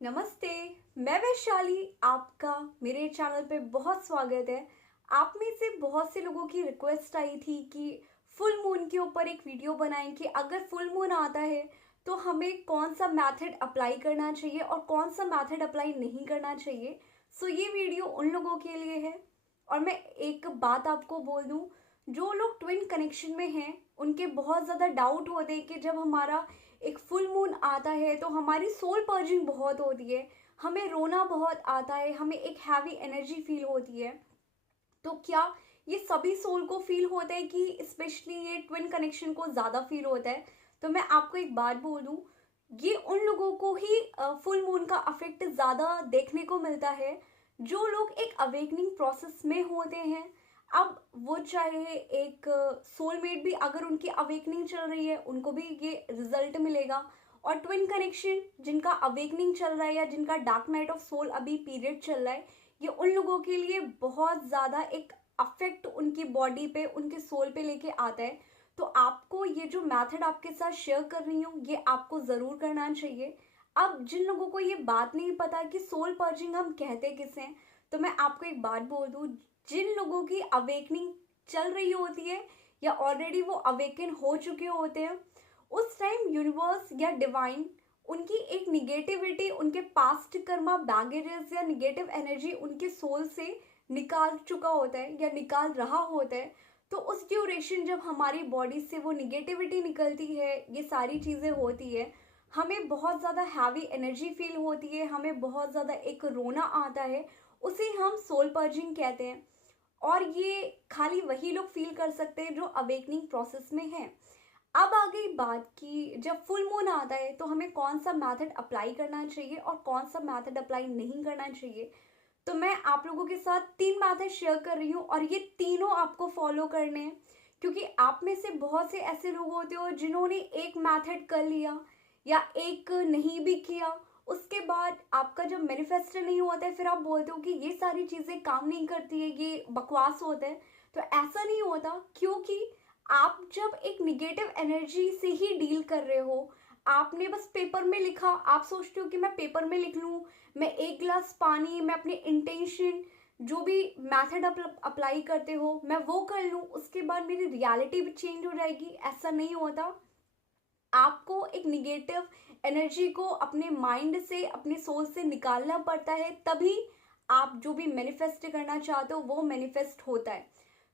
नमस्ते। मैं वैशाली, आपका मेरे चैनल पे बहुत स्वागत है। आप में से बहुत से लोगों की रिक्वेस्ट आई थी कि फुल मून के ऊपर एक वीडियो बनाएं कि अगर फुल मून आता है तो हमें कौन सा मेथड अप्लाई करना चाहिए और कौन सा मेथड अप्लाई नहीं करना चाहिए। सो ये वीडियो उन लोगों के लिए है। और मैं एक बात आपको बोल दूं, जो लोग ट्विन कनेक्शन में हैं उनके बहुत ज़्यादा डाउट होते हैं कि जब हमारा एक फुल मून आता है तो हमारी सोल पर्जिंग बहुत होती है, हमें रोना बहुत आता है, हमें एक हैवी एनर्जी फील होती है। तो क्या ये सभी सोल को फील होता है कि स्पेशली ये ट्विन कनेक्शन को ज़्यादा फील होता है? तो मैं आपको एक बात बोल दूँ, ये उन लोगों को ही फुल मून का अफेक्ट ज़्यादा देखने को मिलता है जो लोग एक अवेकनिंग प्रोसेस में होते हैं। अब वो चाहे एक सोलमेट भी अगर उनकी अवेकनिंग चल रही है उनको भी ये रिजल्ट मिलेगा। और ट्विन कनेक्शन जिनका अवेकनिंग चल रहा है या जिनका डार्क नाइट ऑफ सोल अभी पीरियड चल रहा है, ये उन लोगों के लिए बहुत ज़्यादा एक अफेक्ट उनकी बॉडी पे, उनके सोल पे लेके आता है। तो आपको ये जो मेथड आपके साथ शेयर कर रही हूँ ये आपको ज़रूर करना चाहिए। अब जिन लोगों को ये बात नहीं पता कि सोल पर्जिंग हम कहते किसे हैं, तो मैं आपको एक बात बोल दूँ, जिन लोगों की अवेकनिंग चल रही होती है या ऑलरेडी वो अवेकन हो चुके होते हैं, उस टाइम यूनिवर्स या डिवाइन उनकी एक निगेटिविटी, उनके पास्ट कर्मा बैगेजेस या निगेटिव एनर्जी उनके सोल से निकाल चुका होता है या निकाल रहा होता है। तो उस ड्यूरेशन जब हमारी बॉडी से वो निगेटिविटी निकलती है, ये सारी चीज़ें होती है, हमें बहुत ज़्यादा हैवी एनर्जी फील होती है, हमें बहुत ज़्यादा एक रोना आता है, उसे हम सोल पर्जिंग कहते हैं। और ये खाली वही लोग फील कर सकते हैं जो अवेकनिंग प्रोसेस में हैं। अब आ गई बात कि जब फुल मून आता है तो हमें कौन सा मेथड अप्लाई करना चाहिए और कौन सा मेथड अप्लाई नहीं करना चाहिए। तो मैं आप लोगों के साथ 3 मेथड शेयर कर रही हूँ और ये तीनों आपको फॉलो करने हैं, क्योंकि आप में से बहुत से ऐसे लोग होते हो जिन्होंने एक मेथड कर लिया या एक नहीं भी किया, उसके बाद आपका जब मैनिफेस्ट नहीं होता है फिर आप बोलते हो कि ये सारी चीज़ें काम नहीं करती है, ये बकवास होता है। तो ऐसा नहीं होता, क्योंकि आप जब एक निगेटिव एनर्जी से ही डील कर रहे हो, आपने बस पेपर में लिखा, आप सोचते हो कि मैं पेपर में लिख लूँ, मैं एक गिलास पानी, मैं अपने इंटेंशन जो भी मेथड अप्लाई करते हो मैं वो कर लूँ, उसके बाद मेरी रियलिटी भी चेंज हो जाएगी। ऐसा नहीं होता। आपको एक निगेटिव एनर्जी को अपने माइंड से, अपने सोल से निकालना पड़ता है, तभी आप जो भी मैनिफेस्ट करना चाहते हो वो मैनिफेस्ट होता है।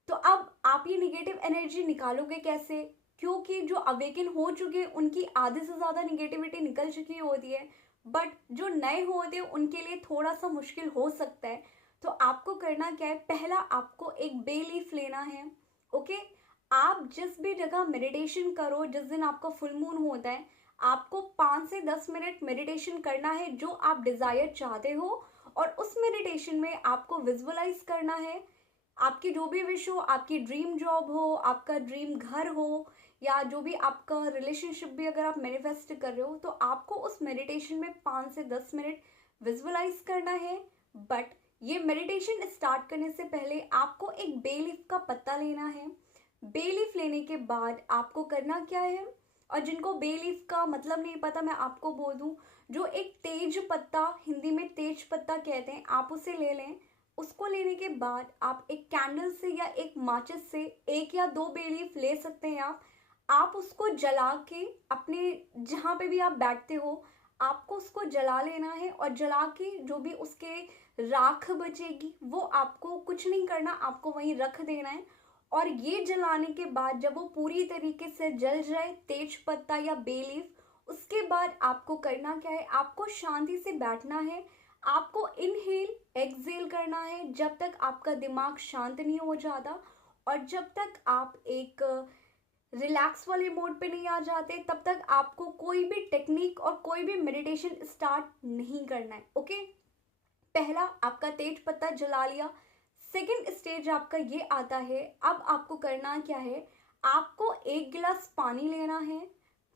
तो अब आप ये निगेटिव एनर्जी निकालोगे कैसे? क्योंकि जो अवेकन हो चुके हैं उनकी आधे से ज़्यादा निगेटिविटी निकल चुकी होती है, बट जो नए होते हैं उनके लिए थोड़ा सा मुश्किल हो सकता है। तो आपको करना क्या है, पहला आपको एक बे लीफ लेना है। ओके, आप जिस भी जगह मेडिटेशन करो, जिस दिन आपका फुल मून होता है, आपको 5 से 10 मिनट मेडिटेशन करना है जो आप डिज़ायर चाहते हो। और उस मेडिटेशन में आपको विजुअलाइज करना है आपकी जो भी विश हो, आपकी ड्रीम जॉब हो, आपका ड्रीम घर हो, या जो भी आपका रिलेशनशिप भी अगर आप मैनिफेस्ट कर रहे हो, तो आपको उस मेडिटेशन में 5 से 10 मिनट विजुअलाइज करना है। बट ये मेडिटेशन स्टार्ट करने से पहले आपको एक बे लीफ का पत्ता लेना है। बे लीफ लेने के बाद आपको करना क्या है, और जिनको बे लीफ का मतलब नहीं पता मैं आपको बोल दूं, जो एक तेज पत्ता, हिंदी में तेज पत्ता कहते हैं, आप उसे ले लें। उसको लेने के बाद आप एक कैंडल से या एक माचिस से 1 या 2 बे लीफ ले सकते हैं। आप उसको जला के अपने जहाँ पे भी आप बैठते हो, आपको उसको जला लेना है, और जला के जो भी उसके राख बचेगी वो आपको कुछ नहीं करना, आपको वहीं रख देना है। और ये जलाने के बाद जब वो पूरी तरीके से जल जाए, तेज पत्ता या बे लीफ, उसके बाद आपको करना क्या है, आपको शांति से बैठना है। आपको इनहेल एक्सहेल करना है जब तक आपका दिमाग शांत नहीं हो जाता, और जब तक आप एक रिलैक्स वाले मोड पे नहीं आ जाते तब तक आपको कोई भी टेक्निक और कोई भी मेडिटेशन स्टार्ट नहीं करना है। ओके, पहला आपका तेज पत्ता जला लिया। सेकंड स्टेज आपका ये आता है, अब आपको करना क्या है, आपको 1 गिलास पानी लेना है।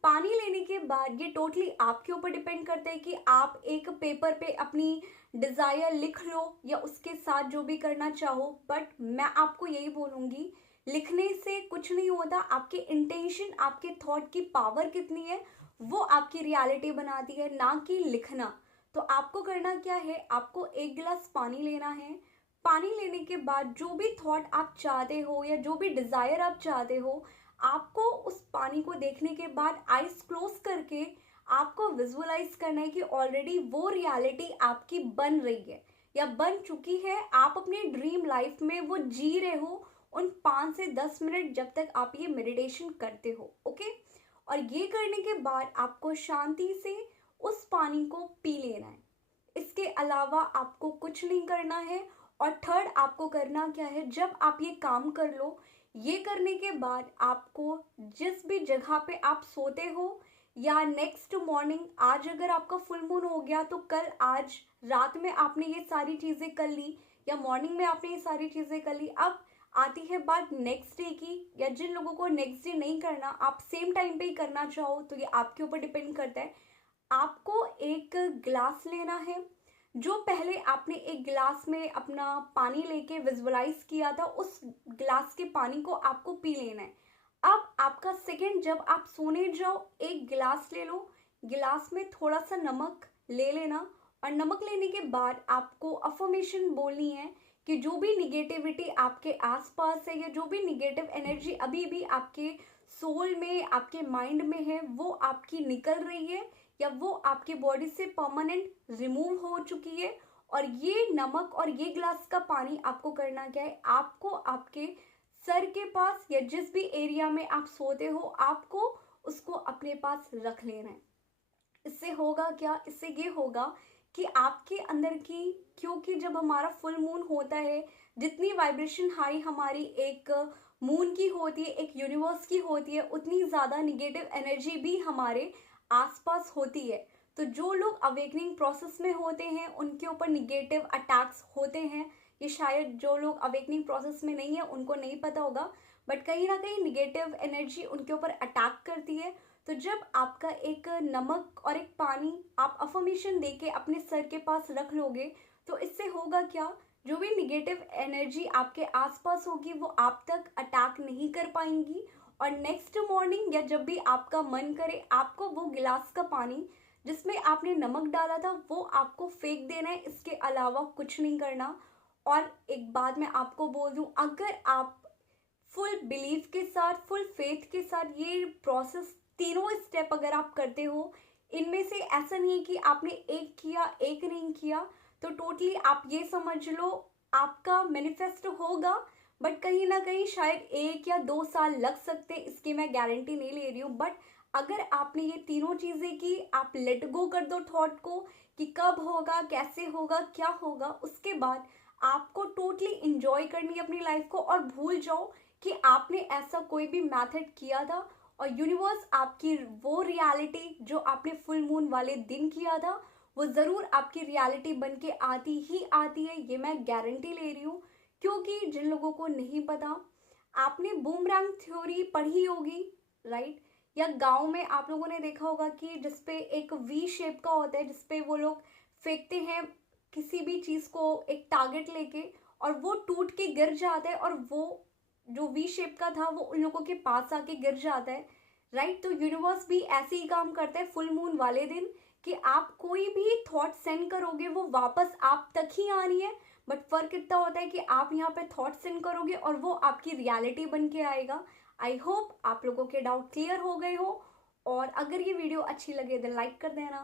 पानी लेने के बाद ये टोटली आपके ऊपर डिपेंड करता है कि आप एक पेपर पे अपनी डिज़ायर लिख लो या उसके साथ जो भी करना चाहो, बट मैं आपको यही बोलूँगी, लिखने से कुछ नहीं होता। आपके इंटेंशन, आपके थॉट की पावर कितनी है वो आपकी रियलिटी बनाती है, ना कि लिखना। तो तो आपको करना क्या है, आपको 1 गिलास पानी लेना है। पानी लेने के बाद जो भी थॉट आप चाहते हो या जो भी डिज़ायर आप चाहते हो, आपको उस पानी को देखने के बाद आइज़ क्लोज़ करके आपको विजुअलाइज़ करना है कि ऑलरेडी वो रियलिटी आपकी बन रही है या बन चुकी है। आप अपनी ड्रीम लाइफ में वो जी रहे हो उन 5 से 10 मिनट जब तक आप ये मेडिटेशन करते हो, ओके। और ये करने के बाद आपको शांति से उस पानी को पी लेना है। इसके अलावा आपको कुछ नहीं करना है। और थर्ड आपको करना क्या है, जब आप ये काम कर लो, ये करने के बाद आपको जिस भी जगह पे आप सोते हो या नेक्स्ट मॉर्निंग, आज अगर आपका फुल मून हो गया तो कल आज रात में आपने ये सारी चीज़ें कर ली या मॉर्निंग में आपने ये सारी चीज़ें कर ली। अब आती है बात नेक्स्ट डे की, या जिन लोगों को नेक्स्ट डे नहीं करना, आप सेम टाइम पे ही करना चाहो तो ये आपके ऊपर डिपेंड करता है। आपको एक ग्लास लेना है। जो पहले आपने एक गिलास में अपना पानी लेके विजुअलाइज किया था, उस गिलास के पानी को आपको पी लेना है। अब आपका सेकंड, जब आप सोने जाओ एक गिलास ले लो, गिलास में थोड़ा सा नमक ले लेना। और नमक लेने के बाद आपको अफर्मेशन बोलनी है कि जो भी निगेटिविटी आपके आसपास है या जो भी निगेटिव एनर्जी अभी भी आपके सोल में, आपके माइंड में है, वो आपकी निकल रही है या वो आपकी बॉडी से परमानेंट रिमूव हो चुकी है। और ये नमक और ये ग्लास का पानी आपको करना क्या है, आपको आपके सर के पास या जिस भी एरिया में आप सोते हो, आपको उसको अपने पास रख लेना है। इससे होगा क्या, इससे ये होगा कि आपके अंदर की, क्योंकि जब हमारा फुल मून होता है, जितनी वाइब्रेशन हाई हमारी एक मून की होती है, एक यूनिवर्स की होती है, उतनी ज़्यादा निगेटिव एनर्जी भी हमारे आसपास होती है। तो जो लोग अवेकनिंग प्रोसेस में होते हैं उनके ऊपर निगेटिव अटैक्स होते हैं। ये शायद जो लोग अवेकनिंग प्रोसेस में नहीं है उनको नहीं पता होगा, बट कहीं ना कहीं निगेटिव एनर्जी उनके ऊपर अटैक करती है। तो जब आपका एक नमक और एक पानी आप अफर्मेशन देके अपने सर के पास रख लोगे, तो इससे होगा क्या, जो भी निगेटिव एनर्जी आपके आसपास होगी वो आप तक अटैक नहीं कर पाएंगी। और नेक्स्ट मॉर्निंग या जब भी आपका मन करे, आपको वो गिलास का पानी जिसमें आपने नमक डाला था वो आपको फेंक देना है। इसके अलावा कुछ नहीं करना। और एक बात मैं आपको बोल दूं, अगर आप फुल बिलीफ के साथ, फुल फेथ के साथ ये प्रोसेस, तीनों स्टेप अगर आप करते हो, इनमें से ऐसा नहीं है कि आपने एक किया एक नहीं किया, तो टोटली आप ये समझ लो आपका मैनिफेस्ट होगा। बट कहीं ना कहीं शायद 1 या 2 साल लग सकते हैं, इसकी मैं गारंटी नहीं ले रही हूँ। बट अगर आपने ये तीनों चीज़ें की, आप लेट गो कर दो थॉट को कि कब होगा, कैसे होगा, क्या होगा, उसके बाद आपको टोटली इंजॉय करनी है अपनी लाइफ को। और भूल जाओ कि आपने ऐसा कोई भी मेथड किया था, और यूनिवर्स आपकी वो रियलिटी जो आपने फुल मून वाले दिन किया था, वो ज़रूर आपकी रियलिटी बन के आती ही आती है, ये मैं गारंटी ले रही हूँ। क्योंकि जिन लोगों को नहीं पता, आपने बूमरैंग थ्योरी पढ़ी होगी, राइट। या गांव में आप लोगों ने देखा होगा कि जिसपे एक वी शेप का होता है, जिसपे वो लोग फेंकते हैं किसी भी चीज़ को एक टारगेट लेके, और वो टूट के गिर जाता है, और वो जो वी शेप का था वो उन लोगों के पास आके गिर जाता है, राइट। तो यूनिवर्स भी ऐसे ही काम करता है फुल मून वाले दिन, कि आप कोई भी थॉट सेंड करोगे वो वापस आप तक ही आनी है। बट फर्क इतना होता है कि आप यहाँ पे थॉट सेंड करोगे और वो आपकी रियलिटी बन के आएगा। आई होप आप लोगों के डाउट क्लियर हो गए हो। और अगर ये वीडियो अच्छी लगे तो लाइक कर देना।